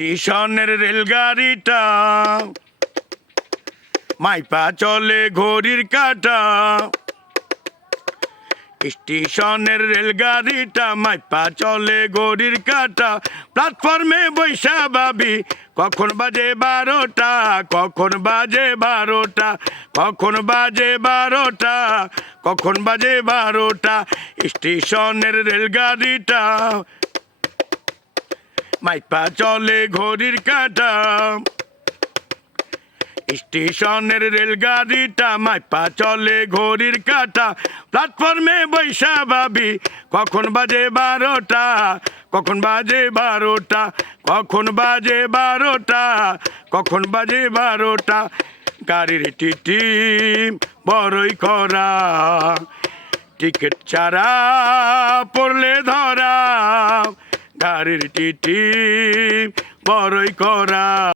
স্টেশনের রেলগাড়িটা মাইপা চলে ঘড়ির কাঁটা। স্টেশনের রেলগাড়িটা মাইপা চলে ঘড়ির কাঁটা। প্ল্যাটফর্মে বৈশা ভাবি কখন বাজে 12টা, কখন বাজে 12টা, কখন বাজে 12টা, কখন বাজে 12টা। স্টেশনের রেলগাড়িটা মাইপা চলে ঘড়ির কাঁটা। স্টেশনের রেলগাড়িটা মাইপা চলে ঘড়ির কাঁটা। প্ল্যাটফর্মে বৈশা ভাবি কখন বাজে 12টা, কখন বাজে 12টা, কখন বাজে 12টা, কখন বাজে 12টা। গাড়ির টিটি বড়ই করা, টিকিট ছাড়া পড়লে ধরা। গাড়ির টিটি বড়ই করা।